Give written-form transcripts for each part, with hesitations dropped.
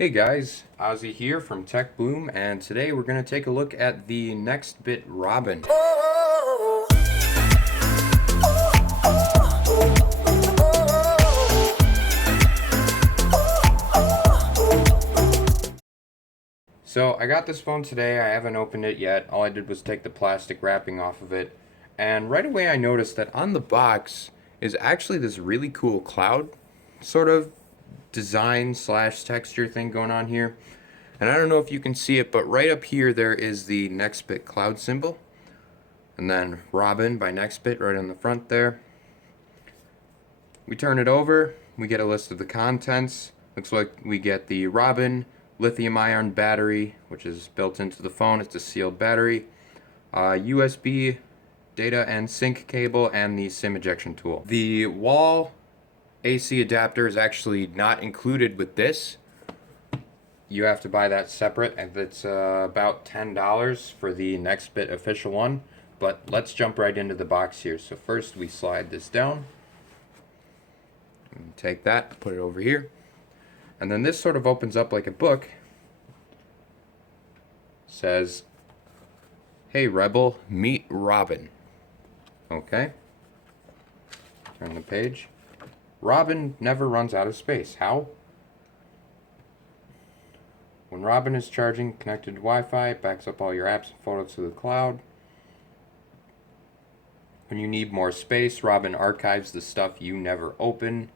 Hey guys, Ozzy here from Tech Bloom, and today we're going to take a look at the Nextbit Robin. So I got this phone today. I haven't opened it yet. All I did was take the plastic wrapping off of it, and right away I noticed that on the box is actually this really cool cloud sort of design slash texture thing going on here. And I don't know if you can see it, but right up here there is the Nexbit cloud symbol. And then Robin by Nexbit right on the front there. We turn it over, we get a list of the contents. Looks like we get the Robin lithium ion battery, which is built into the phone. It's a sealed battery. USB data and sync cable, and the SIM ejection tool. The wall AC adapter is actually not included with this. You have to buy that separate, and it's about $10 for the Nextbit official one. But let's jump right into the box here. So first we slide this down. And take that, put it over here. And then this sort of opens up like a book. Says, "Hey Rebel, meet Robin." Okay. Turn the page. Robin never runs out of space. How? When Robin is charging, connected to Wi-Fi, it backs up all your apps and photos to the cloud. When you need more space, Robin archives the stuff you never open.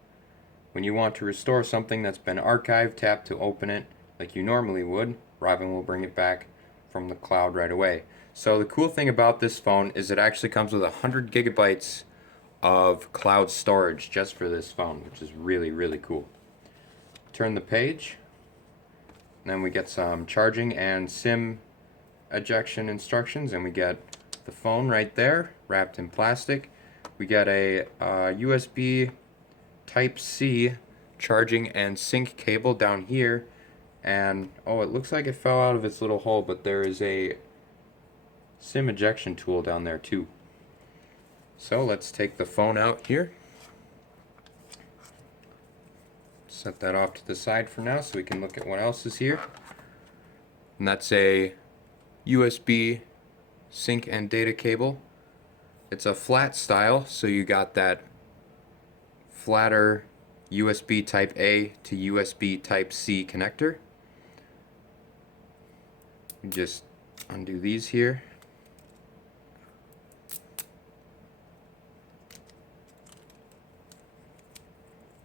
When you want to restore something that's been archived, tap to open it like you normally would. Robin will bring it back from the cloud right away. So the cool thing about this phone is it actually comes with 100 gigabytes of cloud storage just for this phone, which is really, really cool. Turn the page. Then we get some charging and SIM ejection instructions, and we get the phone right there wrapped in plastic. We get a USB Type-C charging and sync cable down here, and oh, it looks like it fell out of its little hole, but there is a SIM ejection tool down there too. So let's take the phone out here. Set that off to the side for now so we can look at what else is here. And that's a USB sync and data cable. It's a flat style, so you got that flatter USB Type A to USB Type C connector. You just undo these here.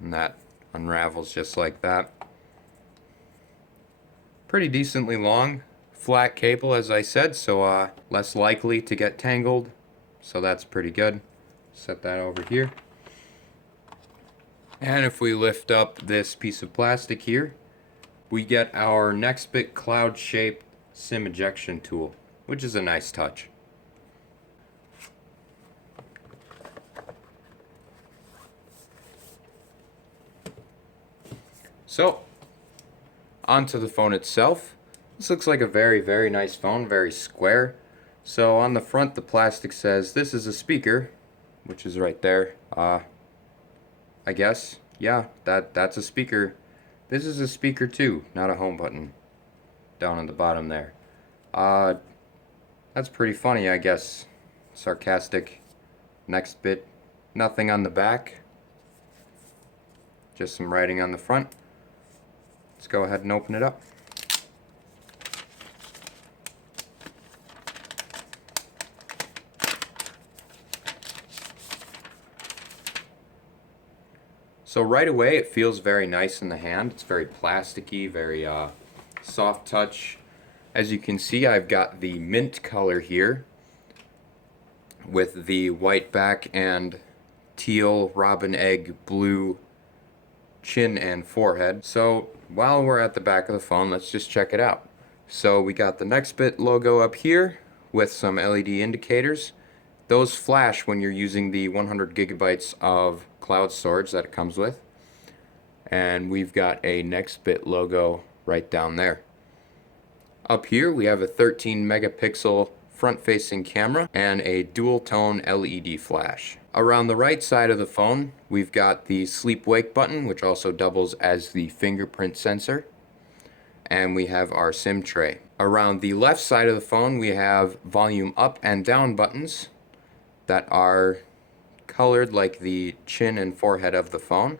And that unravels just like that. Pretty decently long, flat cable as I said, so less likely to get tangled, so that's pretty good. Set that over here. And if we lift up this piece of plastic here, we get our Nexbit cloud shaped SIM ejection tool, which is a nice touch. So, onto the phone itself. This looks like a very, very nice phone, very square. So on the front, the plastic says this is a speaker, which is right there. I guess, yeah, that's a speaker. This is a speaker too, not a home button. Down on the bottom there. That's pretty funny, I guess. Sarcastic. Nextbit. Nothing on the back. Just some writing on the front. Let's go ahead and open it up. So right away it feels very nice in the hand. It's very plasticky, very soft touch. As you can see, I've got the mint color here with the white back and teal robin egg blue chin and forehead. So while we're at the back of the phone, let's just check it out. So we got the Nexbit logo up here with some LED indicators. Those flash when you're using the 100 gigabytes of cloud storage that it comes with. And we've got a Nexbit logo right down there. Up here we have a 13 megapixel front-facing camera and a dual-tone LED flash. Around the right side of the phone, we've got the sleep-wake button, which also doubles as the fingerprint sensor. and we have our SIM tray. Around the left side of the phone, we have volume up and down buttons that are colored like the chin and forehead of the phone.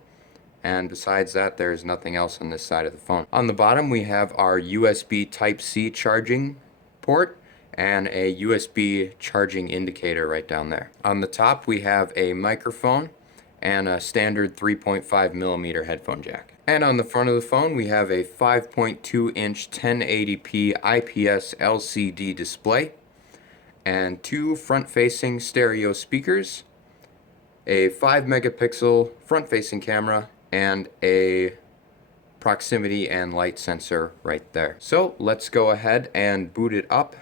And besides that, there's nothing else on this side of the phone. On the bottom, we have our USB Type-C charging port and a USB charging indicator right down there. On the top, we have a microphone and a standard 3.5 millimeter headphone jack. And on the front of the phone, we have a 5.2 inch 1080p IPS LCD display and two front-facing stereo speakers, a 5 megapixel front-facing camera, and a proximity and light sensor right there. So let's go ahead and boot it up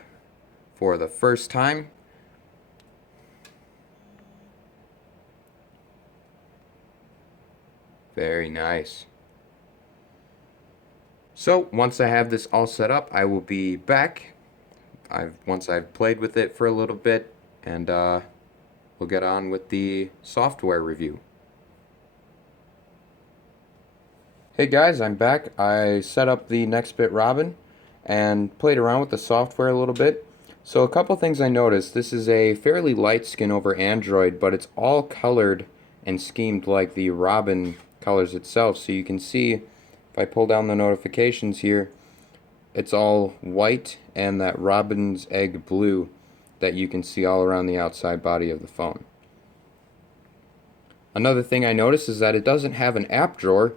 for the first time. Very nice. So once I have this all set up, I will be back once I've played with it for a little bit, and we'll get on with the software review. Hey guys, I'm back. I set up the Nexbit Robin and played around with the software a little bit. So a couple things I noticed. This is a fairly light skin over Android, but it's all colored and schemed like the Robin colors itself. So you can see, if I pull down the notifications here, it's all white and that robin's egg blue that you can see all around the outside body of the phone. Another thing I noticed is that it doesn't have an app drawer.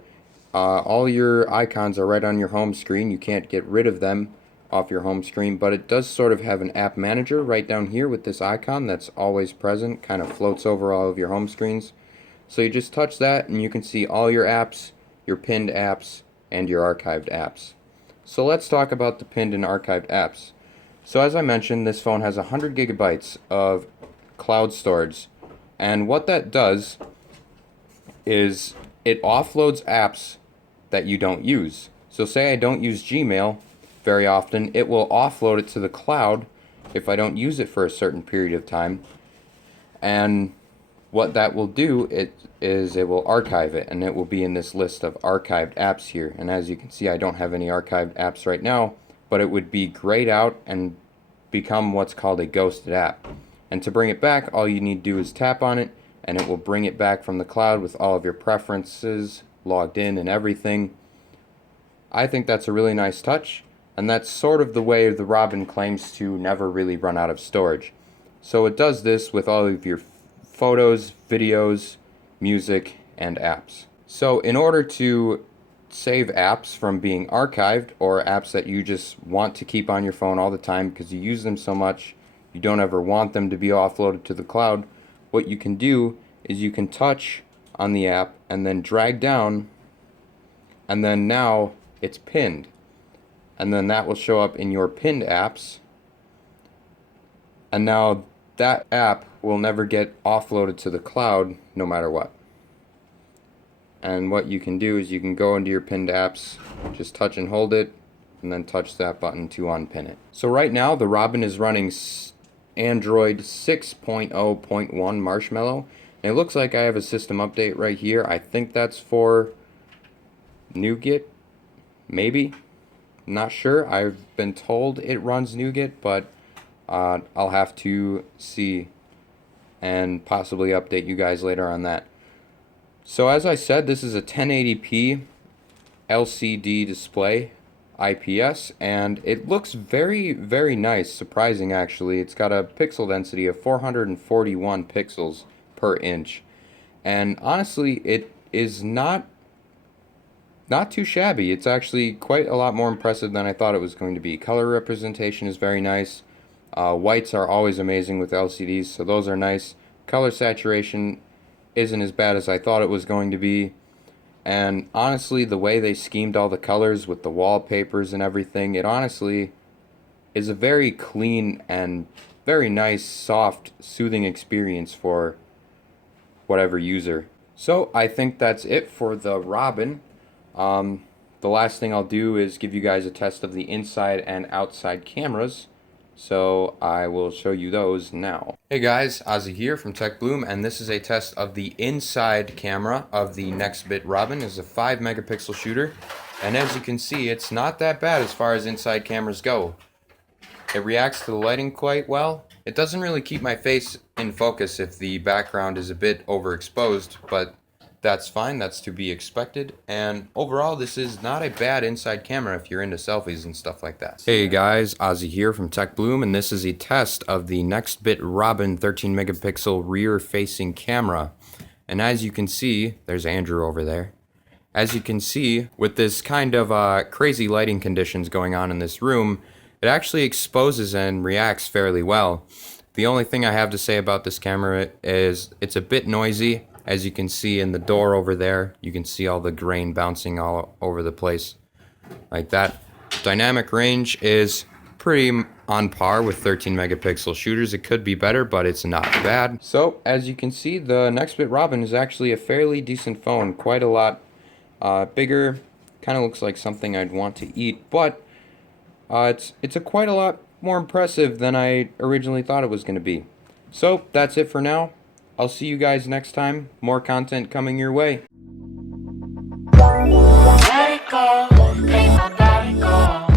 All your icons are right on your home screen. You can't get rid of them off your home screen, but it does sort of have an app manager right down here with this icon that's always present, kind of floats over all of your home screens. So you just touch that and you can see all your apps, your pinned apps, and your archived apps. So let's talk about the pinned and archived apps. So as I mentioned, this phone has 100 gigabytes of cloud storage, and what that does is it offloads apps that you don't use. So say I don't use Gmail very often, it will offload it to the cloud if I don't use it for a certain period of time. And what that will do is it will archive it, and it will be in this list of archived apps here. And as you can see, I don't have any archived apps right now, but it would be grayed out and become what's called a ghosted app. And to bring it back, all you need to do is tap on it, and it will bring it back from the cloud with all of your preferences logged in and everything. I think that's a really nice touch, and that's sort of the way the Robin claims to never really run out of storage. So it does this with all of your photos, videos, music, and apps. So in order to save apps from being archived, or apps that you just want to keep on your phone all the time because you use them so much you don't ever want them to be offloaded to the cloud, what you can do is you can touch on the app and then drag down, and then now it's pinned, and then that will show up in your pinned apps, and now that app will never get offloaded to the cloud no matter what. And what you can do is you can go into your pinned apps, just touch and hold it, and then touch that button to unpin it. So right now the Robin is running Android 6.0.1 Marshmallow. And it looks like I have a system update right here. I think that's for NuGet, maybe. Not sure. I've been told it runs NuGet, but I'll have to see and possibly update you guys later on that. So as I said, this is a 1080p LCD display, IPS, and it looks very, very nice, surprising actually. It's got a pixel density of 441 pixels per inch, and honestly it is not too shabby. It's actually quite a lot more impressive than I thought it was going to be. Color representation is very nice. Whites are always amazing with LCDs, so those are nice. Color saturation isn't as bad as I thought it was going to be. And honestly, the way they schemed all the colors with the wallpapers and everything, it honestly is a very clean and very nice, soft, soothing experience for whatever user. So I think that's it for the Robin. The last thing I'll do is give you guys a test of the inside and outside cameras. So I will show you those now. Hey guys, Ozzy here from Tech Bloom, and this is a test of the inside camera of the Nexbit Robin. It's a 5 megapixel shooter, And as you can see, it's not that bad as far as inside cameras go. It reacts to the lighting quite well. It doesn't really keep my face in focus if the background is a bit overexposed, but that's fine, that's to be expected. And overall, this is not a bad inside camera if you're into selfies and stuff like that. Hey guys, Ozzy here from Tech Bloom, and this is a test of the Nexbit Robin 13 megapixel rear facing camera. And as you can see, there's Andrew over there. As you can see, with this kind of crazy lighting conditions going on in this room, it actually exposes and reacts fairly well. The only thing I have to say about this camera is it's a bit noisy. As you can see in the door over there, you can see all the grain bouncing all over the place like that. Dynamic range is pretty on par with 13 megapixel shooters. It could be better, but it's not bad. So as you can see, the Nexbit Robin is actually a fairly decent phone, quite a lot bigger. Kind of looks like something I'd want to eat, but it's quite a lot more impressive than I originally thought it was going to be. So that's it for now. I'll see you guys next time. More content coming your way. Let it go, make my body go.